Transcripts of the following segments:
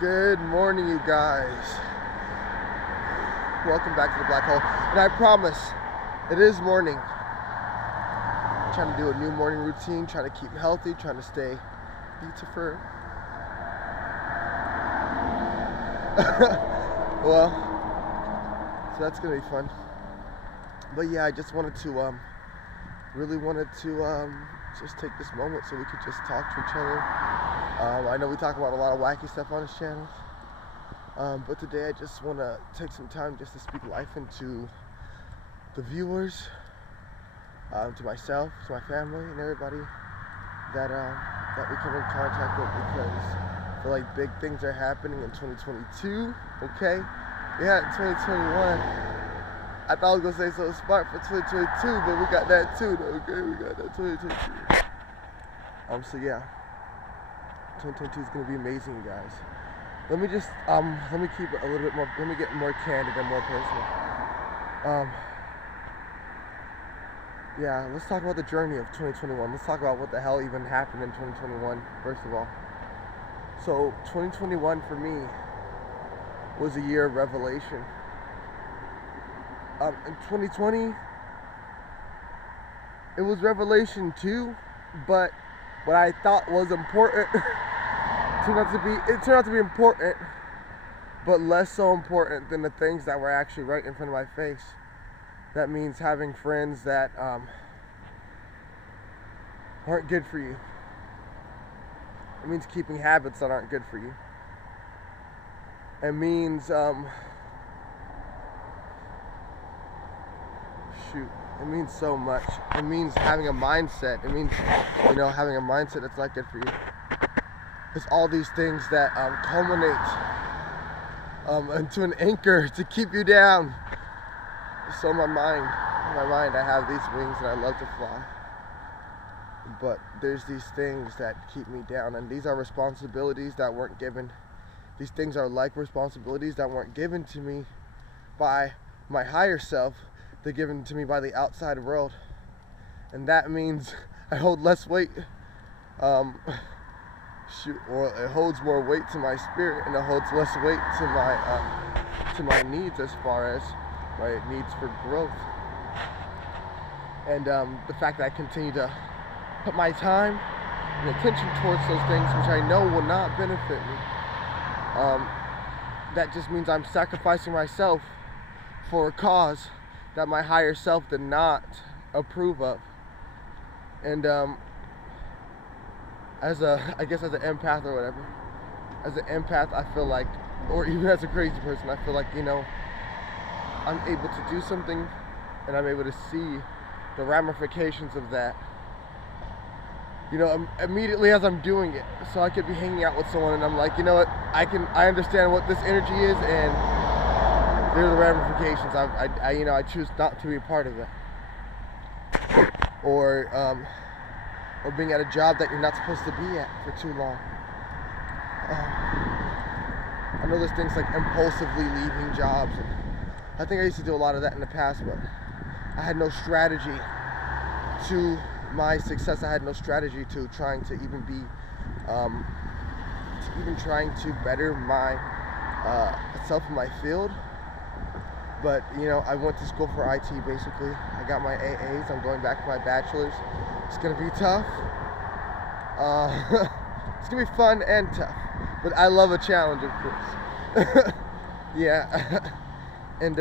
Good morning, you guys. Welcome back to the Black Hole. And I promise, it is morning. I'm trying to do a new morning routine, trying to keep healthy, trying to stay beautiful. Well, so that's gonna be fun. But yeah, I just wanted to, really wanted to just take this moment so we could just talk to each other. I know we talk about a lot of wacky stuff on this channel, but today I just want to take some time just to speak life into the viewers, to myself, to my family, and everybody that we come in contact with, because I feel like big things are happening in 2022. Okay, yeah, 2021. I thought I was gonna say so smart for 2022, but we got that too. Okay, we got that 2022. So yeah. 2022 is going to be amazing, you guys. Let me just, let me keep it a little bit more, let me get more candid and more personal. Yeah, let's talk about the journey of 2021. Let's talk about what the hell even happened in 2021, first of all. So, 2021 for me was a year of revelation. In 2020, it was revelation too, but what I thought was important turned out to be important, but less so important than the things that were actually right in front of my face. That means having friends that aren't good for you. It means keeping habits that aren't good for you. It means it means so much. It means having a mindset. It means, having a mindset that's not good for you. It's all these things that culminate into an anchor to keep you down. So my mind, I have these wings and I love to fly. But there's these things that keep me down, and these are responsibilities that weren't given. These things are like responsibilities that weren't given to me by my higher self. They're given to me by the outside world. And that means I hold less weight. Or it holds more weight to my spirit, and it holds less weight to my needs, as far as my needs for growth. And the fact that I continue to put my time and attention towards those things which I know will not benefit me, that just means I'm sacrificing myself for a cause that my higher self did not approve of. And as an empath or whatever, as an empath, I feel like, or even as a crazy person, I feel like, I'm able to do something and I'm able to see the ramifications of that, immediately as I'm doing it. So I could be hanging out with someone and I'm like, you know what, I understand what this energy is, and there are the ramifications. I choose not to be a part of that. Or being at a job that you're not supposed to be at for too long. I know there's things like impulsively leaving jobs. And I think I used to do a lot of that in the past, but I had no strategy to my success. I had no strategy to trying to even be, trying to better myself in my field. But, I went to school for IT, basically. I got my AAs. I'm going back for my bachelor's. It's going to be tough. It's going to be fun and tough. But I love a challenge, of course. Yeah. And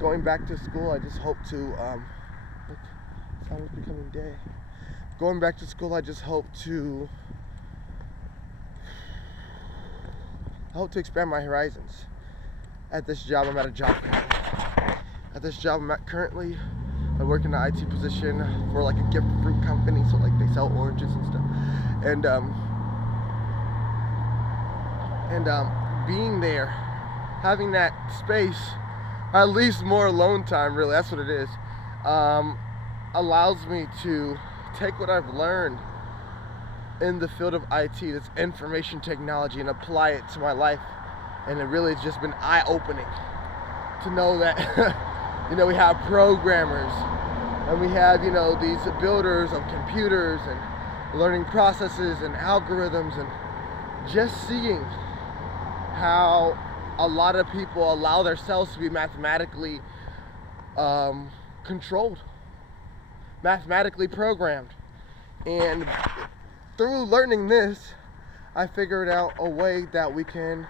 going back to school, I just hope to... it's almost becoming day. Going back to school, I just hope to... expand my horizons. At this job, I'm at a job currently. At this job I'm at currently, I work in an IT position for like a gift fruit company, so like they sell oranges and stuff. And being there, having that space, or at least more alone time, really, that's what it is, allows me to take what I've learned in the field of IT, this information technology, and apply it to my life. And it really has just been eye-opening to know that, we have programmers, and we have, these builders of computers and learning processes and algorithms and just seeing how a lot of people allow themselves to be mathematically controlled, mathematically programmed. And through learning this, I figured out a way that we can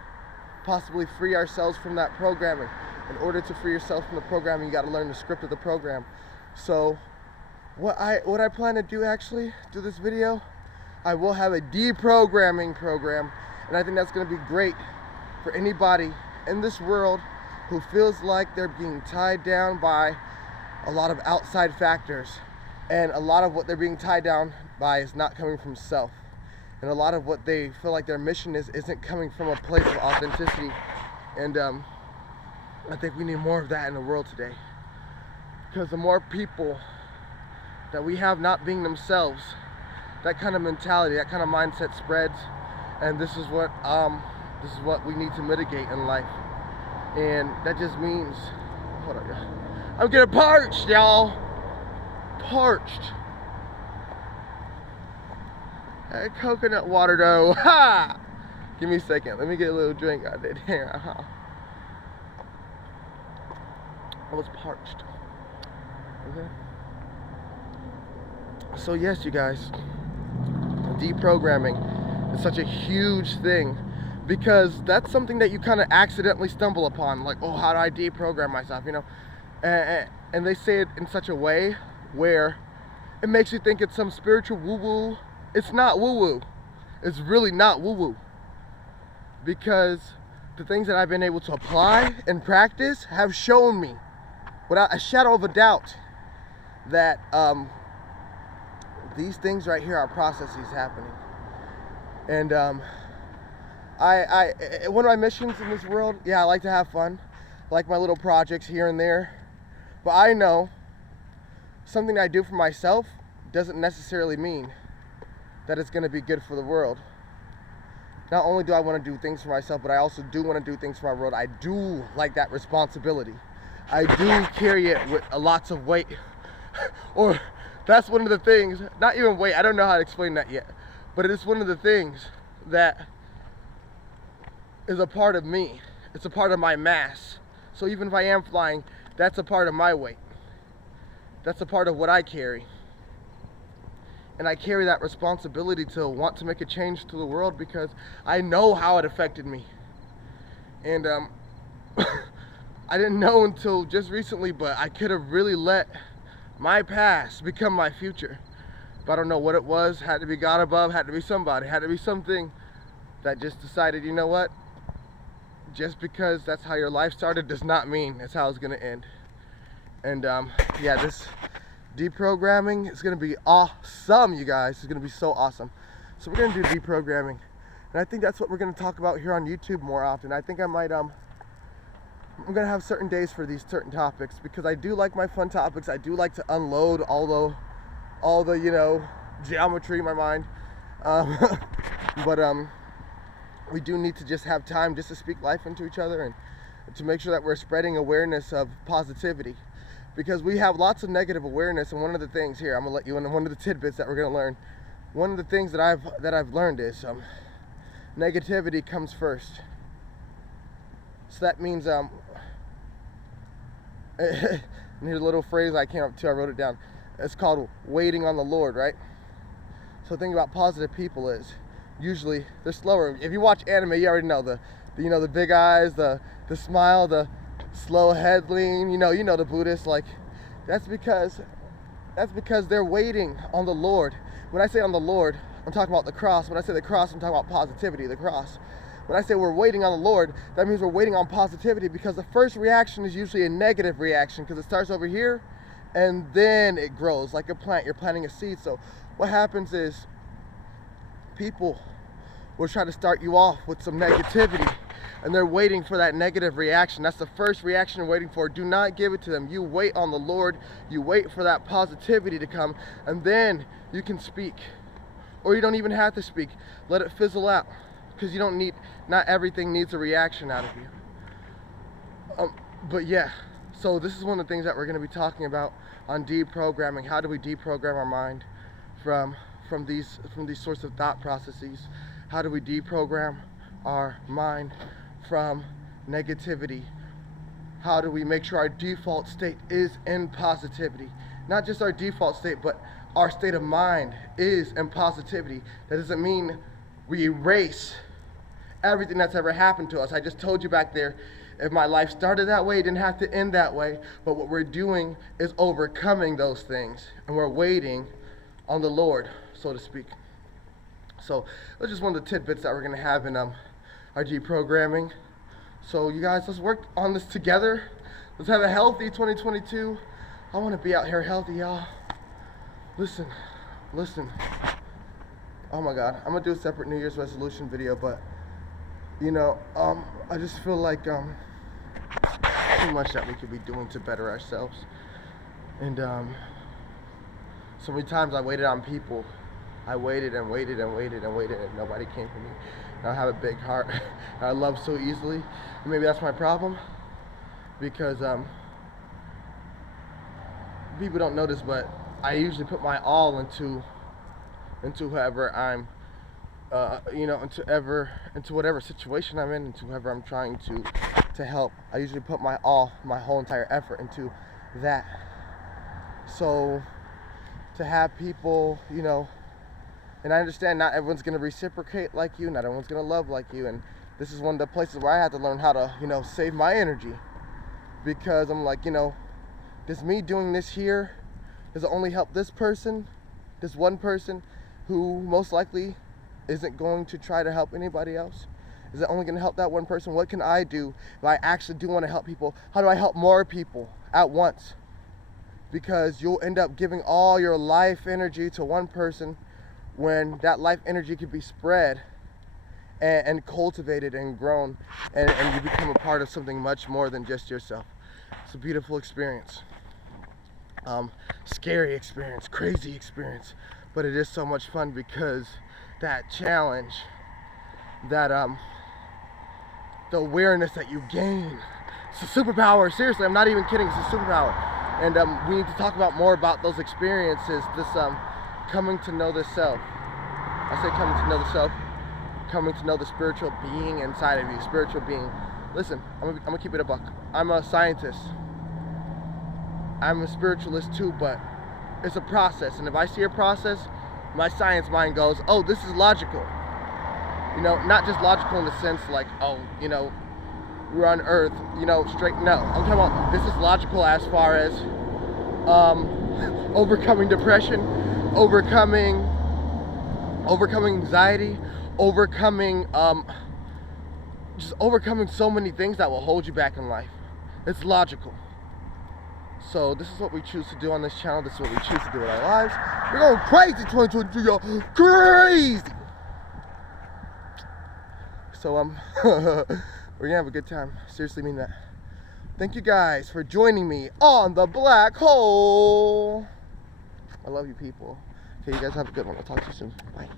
possibly free ourselves from that programming. In order to free yourself from the programming, you got to learn the script of the program. So what I plan to do actually through this video, I will have a deprogramming program, and I think that's going to be great for anybody in this world who feels like they're being tied down by a lot of outside factors, and a lot of what they're being tied down by is not coming from self, and a lot of what they feel like their mission isn't coming from a place of authenticity. And I think we need more of that in the world today, because the more people that we have not being themselves, that kind of mentality, that kind of mindset spreads, and this is what we need to mitigate in life. And that just means, hold on, y'all. I'm getting parched, y'all. Parched. Hey, coconut water though. Ha! Give me a second. Let me get a little drink out of there. I was parched. Okay. So yes, you guys, deprogramming is such a huge thing, because that's something that you kind of accidentally stumble upon. Like, oh, how do I deprogram myself? You know, and they say it in such a way where it makes you think it's some spiritual woo-woo. It's not woo-woo. It's really not woo-woo, because the things that I've been able to apply and practice have shown me, without a shadow of a doubt, that these things right here are processes happening. And one of my missions in this world, yeah, I like to have fun, I like my little projects here and there, but I know something I do for myself doesn't necessarily mean that it's going to be good for the world. Not only do I want to do things for myself, but I also do want to do things for my world. I do like that responsibility. I do carry it with lots of weight. Or that's one of the things, not even weight, I don't know how to explain that yet, but it is one of the things that is a part of me. It's a part of my mass. So even if I am flying, that's a part of my weight. That's a part of what I carry. And I carry that responsibility to want to make a change to the world, because I know how it affected me. And I didn't know until just recently, but I could have really let my past become my future. But I don't know what it was. Had to be God above, had to be somebody, had to be something that just decided, you know what? Just because that's how your life started does not mean that's how it's gonna end. And yeah, this deprogramming is gonna be awesome, you guys. It's gonna be so awesome. So we're gonna do deprogramming, and I think that's what we're gonna talk about here on YouTube more often. I think I might I'm gonna have certain days for these certain topics, because I do like my fun topics. I do like to unload all the you know, geometry in my mind. But we do need to just have time just to speak life into each other, and to make sure that we're spreading awareness of positivity, because we have lots of negative awareness. And one of the things here, I'm gonna let you in on one of the tidbits that we're gonna learn. One of the things that I've learned is negativity comes first. So that means and here's a little phrase I came up to, I wrote it down. It's called waiting on the Lord, right? So the thing about positive people is usually they're slower. If you watch anime, you already know the you know, the big eyes, the smile, the slow head lean, you know the Buddhists, like that's because they're waiting on the Lord. When I say on the Lord, I'm talking about the cross. When I say the cross, I'm talking about positivity, the cross. When I say we're waiting on the Lord, that means we're waiting on positivity, because the first reaction is usually a negative reaction, because it starts over here and then it grows like a plant. You're planting a seed. So what happens is people will try to start you off with some negativity, and they're waiting for that negative reaction. That's the first reaction you're waiting for. Do not give it to them. You wait on the Lord. You wait for that positivity to come, and then you can speak. Or you don't even have to speak. Let it fizzle out, because you don't need, not everything needs a reaction out of you. But yeah, so this is one of the things that we're going to be talking about on deprogramming. How do we deprogram our mind from these sorts of thought processes? How do we deprogram our mind from negativity? How do we make sure our default state is in positivity? Not just our default state, but our state of mind is in positivity. That doesn't mean we erase everything that's ever happened to us. I just told you back there, if my life started that way, it didn't have to end that way. But what we're doing is overcoming those things, and we're waiting on the Lord, so to speak. So that's just one of the tidbits that we're gonna have in our deprogramming. So you guys, let's work on this together. Let's have a healthy 2022. I want to be out here healthy, y'all. Listen. Oh my God, I'm gonna do a separate New Year's resolution video, but you know, I just feel like too much that we could be doing to better ourselves. And so many times I waited on people. I waited and nobody came for me. And I have a big heart. I love so easily. And maybe that's my problem, because people don't notice, but I usually put my all into whoever I'm, into whatever situation I'm in, into whoever I'm trying to help. I usually put my all, my whole entire effort into that. So to have people, and I understand not everyone's going to reciprocate like you, not everyone's going to love like you, and this is one of the places where I had to learn how to, save my energy, because I'm like, does me doing this here, does it only help this person, this one person who most likely isn't going to try to help anybody else? Is it only going to help that one person? What can I do if I actually do want to help people? How do I help more people at once? Because you'll end up giving all your life energy to one person when that life energy could be spread and cultivated and grown, and you become a part of something much more than just yourself. It's a beautiful experience. Scary experience, crazy experience, but it is so much fun, because that challenge, that the awareness that you gain, it's a superpower. Seriously, I'm not even kidding, it's a superpower. And we need to talk about more about those experiences, this coming to know the self. I say coming to know the self, coming to know the spiritual being inside of you, spiritual being. Listen, I'm gonna keep it a buck. I'm a scientist. I'm a spiritualist too, but it's a process. And if I see a process, my science mind goes, oh, this is logical. Not just logical in the sense like, oh, we're on Earth, straight. No, I'm talking about this is logical as far as overcoming depression, overcoming anxiety, just overcoming so many things that will hold you back in life. It's logical. So this is what we choose to do on this channel. This is what we choose to do with our lives. We're going crazy 2022, y'all. Crazy. So we're gonna have a good time. Seriously mean that. Thank you guys for joining me on the Black Hole. I love you people. Okay, you guys have a good one. I'll talk to you soon. Bye.